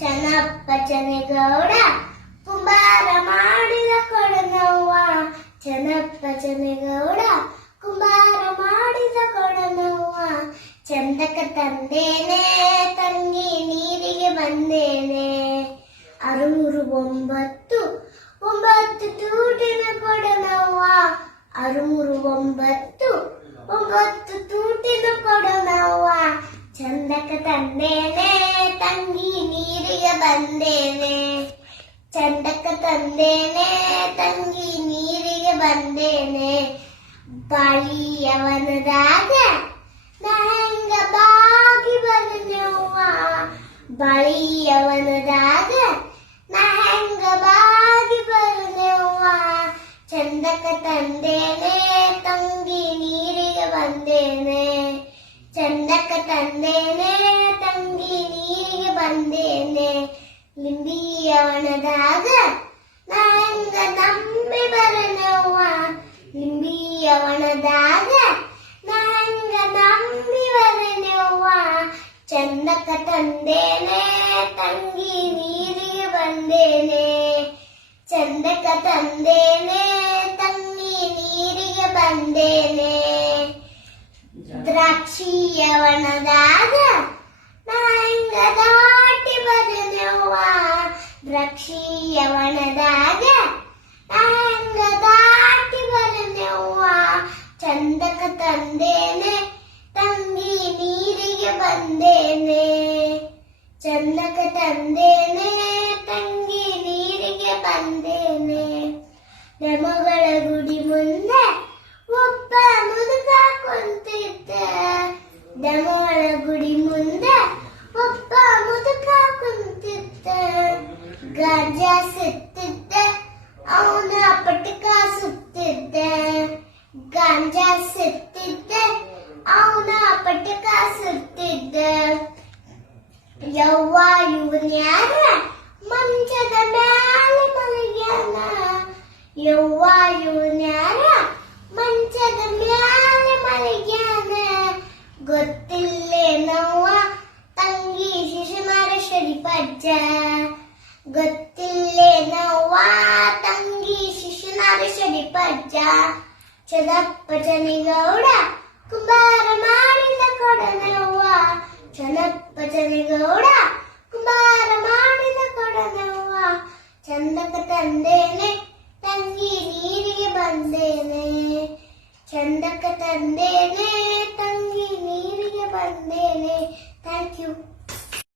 ಚನ್ನಪ್ಪ ಚನೆಗೌಡ ಕುಂಬಾರ ಮಾಡಿದ ಕೊಡನವ್ವ. ಚನ್ನಪ್ಪ ಚನೆಗೌಡ ಕುಂಬಾರ ಮಾಡಿದ ಕೊಡನವ್ವ. ಚಂದಕ ತಂದೇನೆ ತಂಗಿ ನೀರಿಗೆ ಬಂದೇನೆ. 6 9 9 ತೂಟಿನ ಕೊಡನವ್ವ. 6 9 9 ತೂಟಿನ ಕೊಡನವ್ವ. ಚಂದಕ ತಂದೇನೆ ತಂಗಿ ನೀರಿಗೆ ಬಂದೇನೆ. ಚಂದಕ ತಂದೇನೆ ತಂಗಿ ನೀರಿಗೆ ಬಂದೇನೆ. ಬಾಳಿಯವನದಾಗ ನಾ ಹೆಂಗ ಬಾಗಿ ಬರನವ್ವ. ಬಾಳಿಯವನದಾಗ ನಾ ಹೆಂಗ ಬಾಗಿ ಬರನವ್ವ. ಚಂದಕ ತಂದೇನೆ ತಂಗಿ ನೀರಿಗೆ ಬಂದೇನೆ. ಚಂದಕ ತಂದೇನೆ ತಂಗಿ ನೀರಿಗೆ ಬಂದೇನೆ. ಲಿಂಬಿಯವನದಾಗ ನಾ ಹೆಂಗ ನಂಬಿ ಬರನವ್ವ. ಲಿಂಬಿಯವನದಾಗ ನಾ ಹೆಂಗ ನಂಬಿ ಬರನವ್ವ. ಚಂದಕ ತಂದೇನೆ ತಂಗಿ ನೀರಿಗೆ ಬಂದೇನೆ. ಚಂದಕ ತಂದೇನೆ ತಂಗಿ ನೀರಿಗೆ ಬಂದೇನೆ. ದ್ರಾಕ್ಷಿಯವನದಾಗ ನಾ ಹೆಂಗ ದಾಟಿ ಬರನವ್ವ. ದ್ರಾಕ್ಷಿಯವನದಾಗ ನಾ ಹೆಂಗ ದಾಟಿ ಬರನವ್ವ. ಚಂದಕ ತಂದೇನೆ ತಂಗಿ ನೀರಿಗೆ ಬಂದೇನೆ. ಚಂದಕ ತಂದೇನೆ ತಂಗಿ ನೀರಿಗೆ ಬಂದೇನೆ. ದಮಗಳ ಗುಡಿ ಮುಂದೆ ಒಬ್ಬ ಮುದುಕ ಕುಂತಿದ್ದ. ದಮಗಳ ಗುಡಿ ಮುಂದೆ ಒಬ್ಬ ಮುದುಕ ಕುಂತಿದ್ದ. ಗಾಂಜಾ ಸುತ್ತಿದ್ದ ಅವನ ಪಟಕ ಸುತ್ತಿದ್ದ. ಗಾಂಜಾ ಸುತ್ತಿದ್ದ ಅವನ ಪಟಕ ಸುತ್ತಿದ್ದ. ಯವ್ವ ಇವನ್ಯಾರ ಮಂಚದ ಮ್ಯಾಲೆ ಮಲಗ್ಯಾನ. ಯವ್ವ ಇವನ್ಯಾರ ಮಂಚದ ಮ್ಯಾಲೆ ಮಲಗ್ಯಾನ. ಗೊತ್ತಿಲ್ಲೇನವ್ವ ತಂಗಿ ಶಿಶುನಾಳ ಶರೀಫಜ್ಜ. ಗೊತ್ತಿಲ್ಲೇನವ್ವ ತಂಗಿ ಶಿಶುನಾಳ ಶರೀಫಜ್ಜ. ಚನ್ನಪ್ಪ ಚನೆಗೌಡ ಕುಂಬಾರ ಮಾಡಿದ ಕೊಡನವ್ವ. ಚನ್ನಪ್ಪ ಚನೆಗೌಡ ಕುಂಬಾರ ಮಾಡಿದ ಕೊಡನವ್ವ. ಚಂದಕ ತಂದೇನೆ ತಂಗಿ ನೀರಿಗೆ ಬಂದೇನೆ. ಚಂದಕ ತಂದೇನೆ ತಂಗಿ ನೀರಿಗೆ ಬಂದೇನೆ. Thank you.